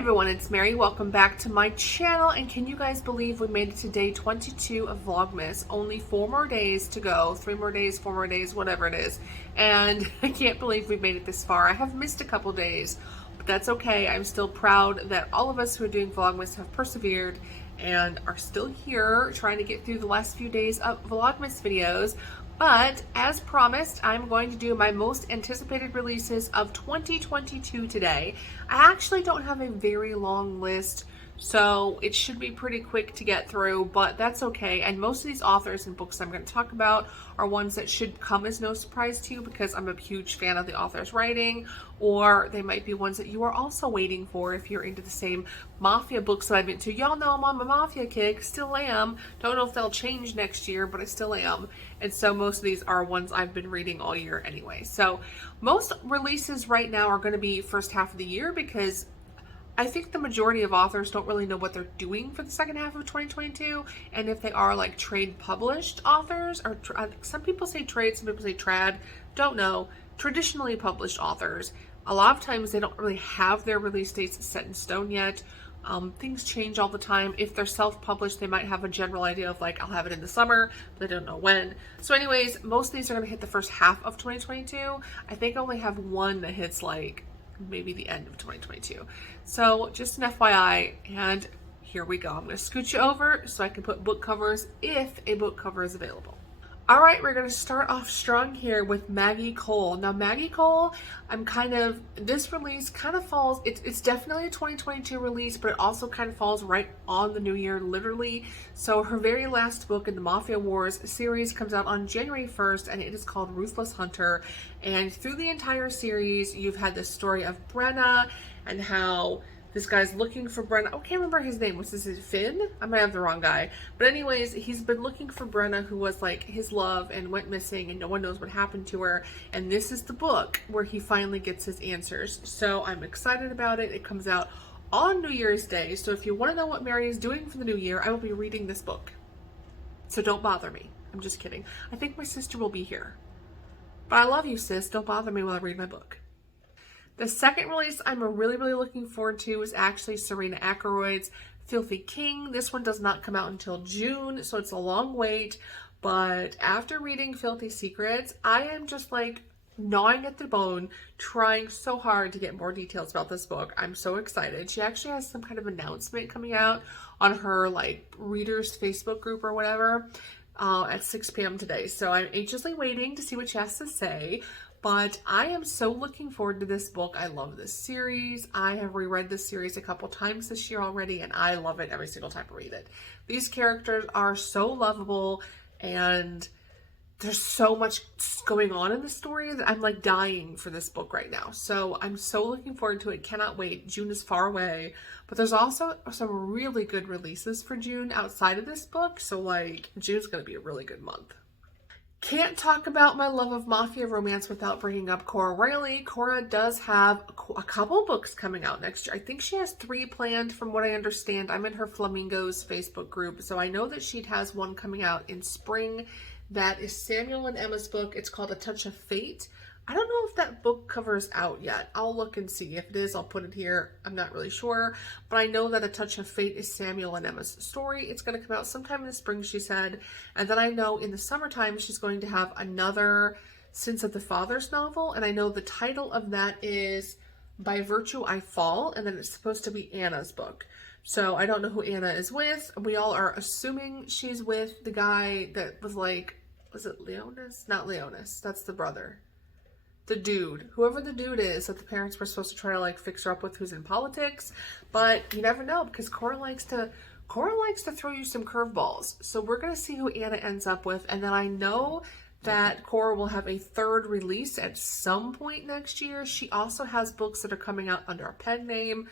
everyone, it's Mary. Welcome back to my channel. And can you guys believe we made it to day 22 of Vlogmas? Only 4 more days to go. 3 more days, 4 more days, whatever it is. And I can't believe we've made it this far. I have missed a couple days, but that's okay. I'm still proud that all of us who are doing Vlogmas have persevered and are still here trying to get through the last few days of Vlogmas videos. But as promised, I'm going to do my most anticipated releases of 2022 today. I actually don't have a very long list, so it should be pretty quick to get through, but that's okay. And most of these authors and books I'm going to talk about are ones that should come as no surprise to you because I'm a huge fan of the author's writing, or they might be ones that you are also waiting for if you're into the same mafia books that I've been to. Y'all know I'm on my mafia kick, still am. Don't know if they'll change next year, but I still am. And so most of these are ones I've been reading all year anyway. So most releases right now are going to be first half of the year because I think the majority of authors don't really know what they're doing for the second half of 2022. And if they are like trade published authors, or some people say trade, some people say trad, don't know, traditionally published authors, a lot of times they don't really have their release dates set in stone yet. Things change all the time. If they're self-published, they might have a general idea of like, I'll have it in the summer, but they don't know when. So anyways, most of these are going to hit the first half of 2022. I think I only have one that hits like maybe the end of 2022. So just an FYI, and here we go. I'm going to scoot you over so I can put book covers if a book cover is available. All right, we're going to start off strong here with Maggie Cole. Now, Maggie Cole, this release kind of falls, it's definitely a 2022 release, but it also kind of falls right on the new year, literally. So her very last book in the Mafia Wars series comes out on January 1st, and it is called Ruthless Hunter. And through the entire series, you've had this story of Brenna and how this guy's looking for Brenna. I can't remember his name. Was this Finn? I might have the wrong guy. But anyways, he's been looking for Brenna, who was like his love and went missing and no one knows what happened to her. And this is the book where he finally gets his answers. So I'm excited about it. It comes out on New Year's Day. So if you want to know what Mary is doing for the new year, I will be reading this book. So don't bother me. I'm just kidding. I think my sister will be here. But I love you, sis. Don't bother me while I read my book. The second release I'm really looking forward to is actually Serena Ackroyd's Filthy King. This one does not come out until June, so it's a long wait. But after reading Filthy Secrets, I am just like gnawing at the bone, trying so hard to get more details about this book. I'm so excited. She actually has some kind of announcement coming out on her like readers Facebook group or whatever at 6 p.m. today. So I'm anxiously waiting to see what she has to say. But I am so looking forward to this book. I love this series. I have reread this series a couple times this year already, and I love it every single time I read it. These characters are so lovable, and there's so much going on in the story that I'm like dying for this book right now. So I'm so looking forward to it. Cannot wait. June is far away, but there's also some really good releases for June outside of this book. So like June's going to be a really good month. Can't talk about my love of mafia romance without bringing up Cora Riley. Cora does have a couple books coming out next year. I think she has 3 planned from what I understand. I'm in her Flamingos Facebook group, so I know that she has one coming out in spring. That is Samuel and Emma's book. It's called A Touch of Fate. I don't know if that book cover is out yet. I'll look and see. If it is, I'll put it here. I'm not really sure. But I know that A Touch of Fate is Samuel and Emma's story. It's going to come out sometime in the spring, she said. And then I know in the summertime, she's going to have another Sins of the Fathers novel. And I know the title of that is By Virtue I Fall. And then it's supposed to be Anna's book. So I don't know who Anna is with. We all are assuming she's with the guy that was like, was it Leonis? Not Leonis. That's the brother. The dude, whoever the dude is that the parents were supposed to try to like fix her up with, who's in politics. But you never know, because Cora likes to throw you some curveballs. So we're going to see who Anna ends up with. And then I know that Cora will have a 3rd release at some point next year. She also has books that are coming out under a pen name.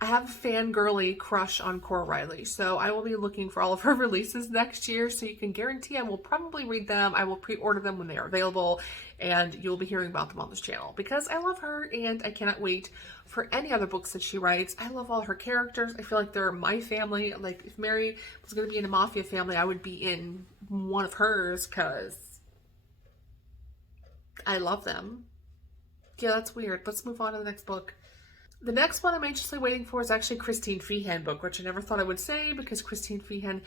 I have a fangirly crush on Cora Riley, so I will be looking for all of her releases next year, so you can guarantee I will probably read them. I will pre-order them when they are available, and you'll be hearing about them on this channel, because I love her, and I cannot wait for any other books that she writes. I love all her characters. I feel like they're my family. Like, if Mary was going to be in a mafia family, I would be in one of hers, because I love them. Yeah, that's weird. Let's move on to the next book. The next one I'm anxiously waiting for is actually Christine Fehen book, which I never thought I would say because Christine Fehen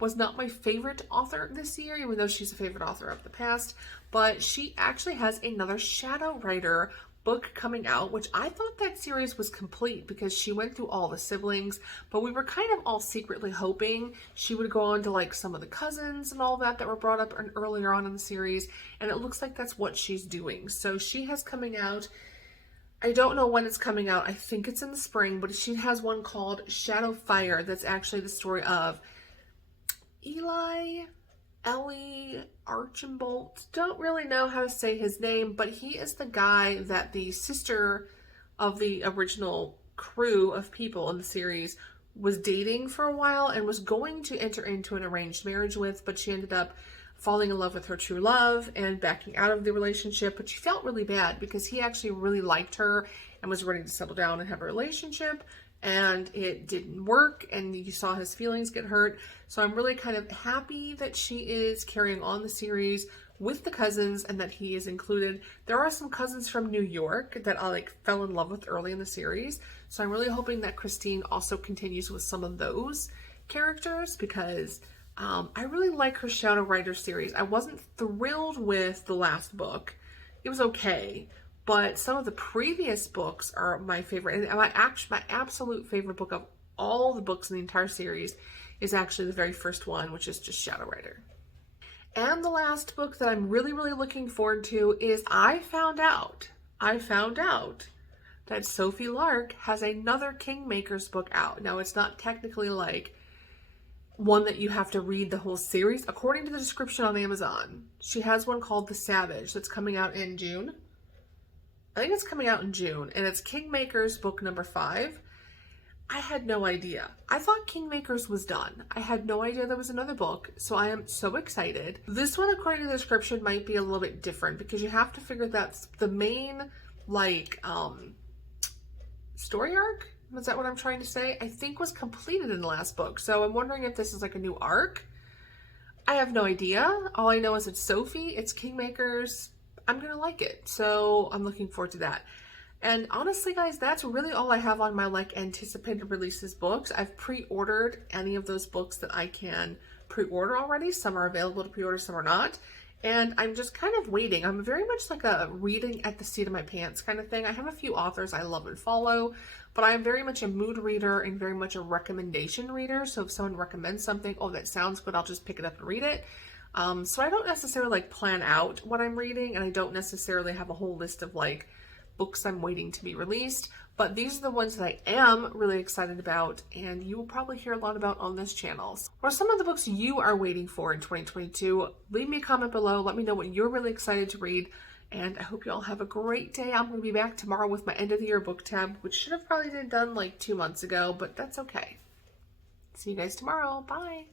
was not my favorite author this year, even though she's a favorite author of the past. But she actually has another Shadow Writer book coming out, which I thought that series was complete because she went through all the siblings, but we were kind of all secretly hoping she would go on to like some of the cousins and all that were brought up earlier on in the series, and it looks like that's what she's doing. So she has coming out, I don't know when it's coming out, I think it's in the spring, but she has one called Shadow Fire that's actually the story of Ellie Archibald, don't really know how to say his name, but he is the guy that the sister of the original crew of people in the series was dating for a while and was going to enter into an arranged marriage with, but she ended up falling in love with her true love and backing out of the relationship. But she felt really bad because he actually really liked her and was ready to settle down and have a relationship, and it didn't work, and you saw his feelings get hurt. So I'm really kind of happy that she is carrying on the series with the cousins and that he is included. There are some cousins from New York that I fell in love with early in the series, so I'm really hoping that Christine also continues with some of those characters because I really like her Shadow Writer series. I wasn't thrilled with the last book. It was okay, but some of the previous books are my favorite. And my absolute favorite book of all the books in the entire series is actually the very first one, which is just Shadow Writer. And the last book that I'm really, really looking forward to is I found out that Sophie Lark has another Kingmakers book out. Now, it's not technically like one that you have to read the whole series. According to the description on Amazon, she has one called The Savage that's coming out in June. I think it's coming out in June, and it's Kingmakers book number 5. I had no idea. I thought Kingmakers was done. I had no idea there was another book, so I am so excited. This one, according to the description, might be a little bit different because you have to figure that the main, story arc, is that what I'm trying to say? I think was completed in the last book, so I'm wondering if this is like a new arc. I have no idea. All I know is it's Sophie, it's Kingmakers. I'm gonna like it, so I'm looking forward to that. And honestly, guys, that's really all I have on my anticipated releases books. I've pre-ordered any of those books that I can pre-order already. Some are available to pre-order, some are not. And I'm just kind of waiting. I'm very much like a reading at the seat of my pants kind of thing. I have a few authors I love and follow, but I'm very much a mood reader and very much a recommendation reader. So if someone recommends something, oh, that sounds good, I'll just pick it up and read it. So I don't necessarily plan out what I'm reading, and I don't necessarily have a whole list of books I'm waiting to be released, but these are the ones that I am really excited about, and you will probably hear a lot about on this channel. Or some of the books you are waiting for in 2022, leave me a comment below. Let me know what you're really excited to read, and I hope you all have a great day. I'm going to be back tomorrow with my end of the year book tab, which should have probably been done 2 months ago, but that's okay. See you guys tomorrow. Bye.